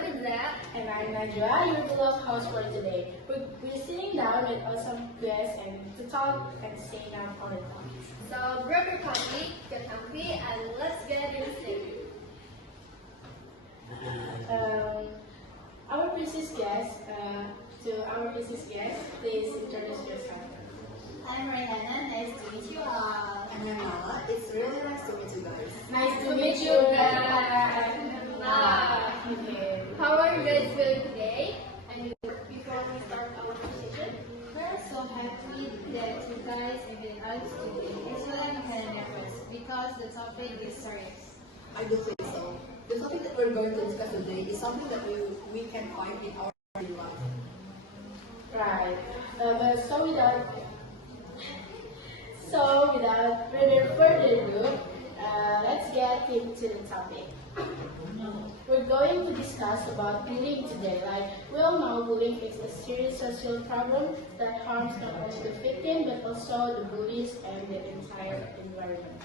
Zach. And I'm Najwa, your beloved host for today. We're sitting down with awesome guests and to talk and say down all the topics. So grab your coffee, get comfy, and let's get into it. Um, our precious guest, please introduce yourself. I'm Rihanna. Nice to meet you all. And I'm Nala. It's really nice to meet you guys. Nice to meet you guys. Okay. How are you guys doing today? And before we start our conversation, We're so happy that you guys invited us today. It's really kind of nervous because the topic is serious. I do think so. The topic that we're going to discuss today is something that we can find in our daily life. Right. Without further ado, let's get into the topic. We're going to discuss about bullying today. Like we all know, bullying is a serious social problem that harms not only the victim but also the bullies and the entire environment.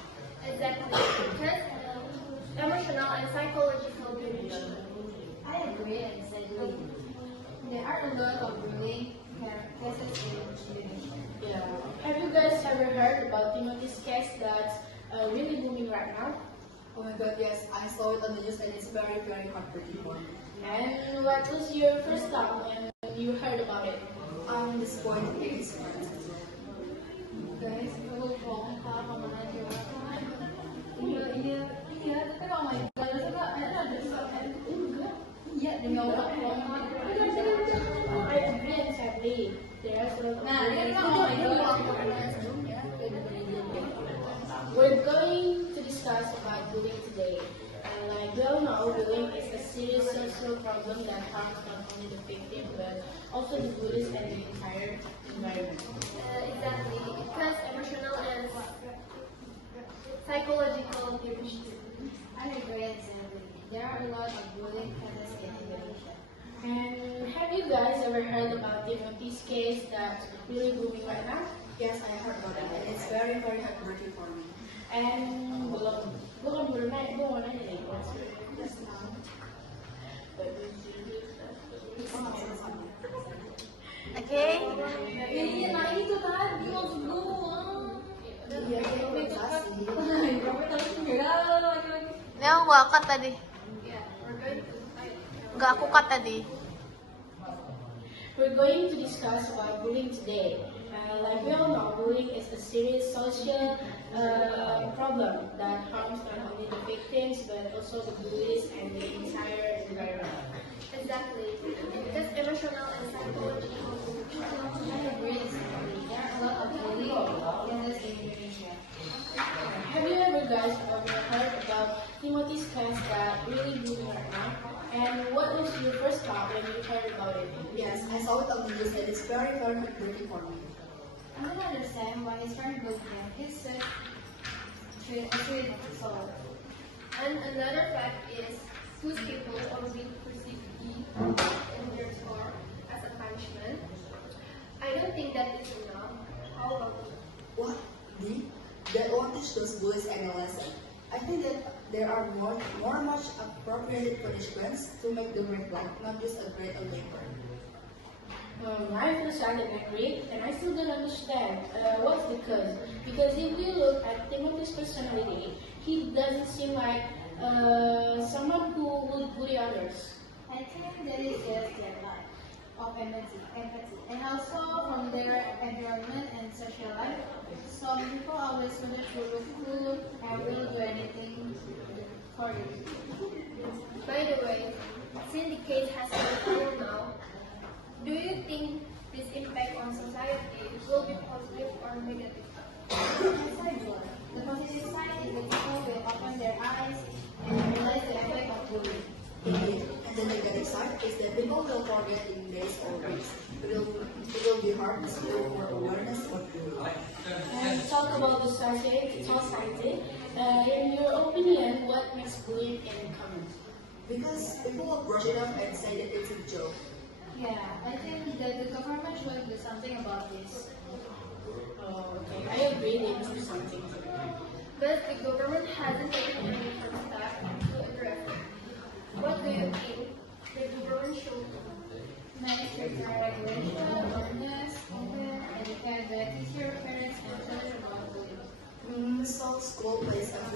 exactly, because emotional and psychological damage. I agree and sadly, there are a lot of bullying cases in Indonesia. Yeah. Have you guys ever heard about Timothy's case that's really booming right now? Oh my god, yes, I saw it on the news and it's very, very heartbreaking for me. And what was your first thought when you heard about it? I'm disappointed in his friends. Guys, kalau bohong kah kamu nanti iya, tapi oh my god, ada soal iya demi Allah bohong. I agree and sadly, there are sort of Nah, dia bilang oh my god. We're going to discuss about bullying today. And like we all know, bullying is a serious social problem that harms not only the victim but also the bullies and the entire environment. Exactly, because emotional and psychological damage. I agree and sadly, there are a lot of bullying cases in Indonesia. And have you guys ever heard about Timothy's case that's really booming right now? Yes, I heard about it and it's very, very heartbreaking for me. And belum bermain, gue mau nanya nih, what's your just now? Oke. Iya, nah itu tadi maksud gue. Iya, implementasi. Ini aku gak cut tadi. Yeah, we're going to. Gak aku cut tadi. We're going to discuss about bullying today. Like we all know, bullying is a serious social problem that harms not only the victims but also the bullies and the entire environment. Exactly, because emotional and psychological damage. I agree and sadly, there are a lot of bullying cases in Indonesia. Have you ever guys ever heard about Timothy's case that really booming right now? And what was your first thought when you heard about it? Yes, I saw it on the news and it's very, very heartbreaking for me. I don't understand why his friend bullied him. He's such a sweet soul. And another fact is, whose people are being perceived in their score as a punishment. I don't think that is enough. How about you? What? That won't teach those bullies any lesson. I think that there are more much appropriate punishments to make the grade black, not just a grade on paper. I feel sad and angry, and I still don't understand what's the cause. Because if you look at Timothy's personality, he doesn't seem like someone who would bully others. I think that is just their life of empathy. And also from their environment and social life. Some people always wanted to look cool and will do anything for you. By the way, since the case has been filed now, do you think this impact on society will be positive or negative? The positive side is that people will open their eyes and realize the effect of bullying. Indeed, and the negative side is that people will forget in days or weeks. It will be hard to still for awareness of bullying. And talk about the society. In your opinion, what makes bullying uncommon? Because people will brush it off and say that it's a joke. Yeah, I think that the government should do something about this. Oh, okay, I agree they do something. But the government hasn't taken any firm steps to address it. What do you think the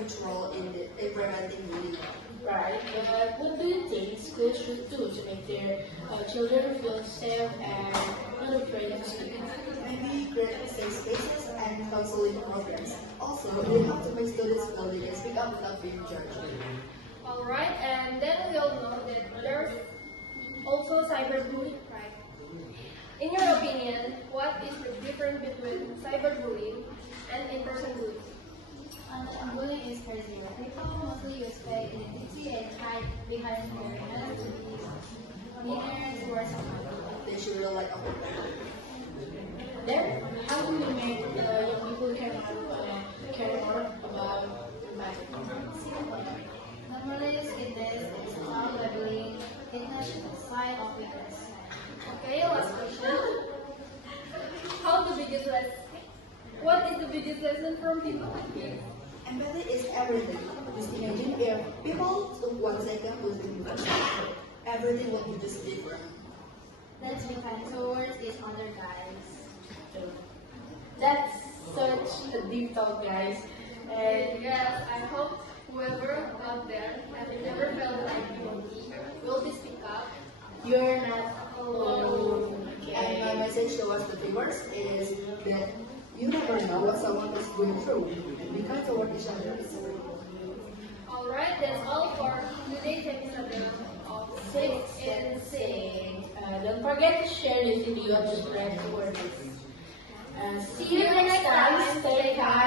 huge role in preventing bullying. Right, but what do you think schools should do to make their children feel safe and not afraid to speak? Maybe create safe spaces and counseling programs. Also, we have to make students feel they can speak up without being judged. Alright, and then we all know that there's also cyberbullying, right? In your opinion, what is the difference between cyberbullying and in-person bullying? Bullying is crazy. People mostly use fake identity and hide behind fairness to be meaners or something. They should real like a Then, how do we make young people care more about empathy? Normally, it is stop labeling weakness as a sign of weakness. Okay, last question. What is the biggest lesson from people like kids? Empathy is everything. Just imagine if people took 1 second to think about it. Everything would be just different. Let's be kind towards each other, guys. That's such a deep talk, guys. And yes, I hope whoever out there has never felt like will be speak up. You're not alone. And my message towards the viewers is that you never know what someone is going through. And be kind toward each other. It's free. Alright, that's all for today's episode of 6 and 6. Don't forget to share this video to spread awareness. See you next time. Stay calm.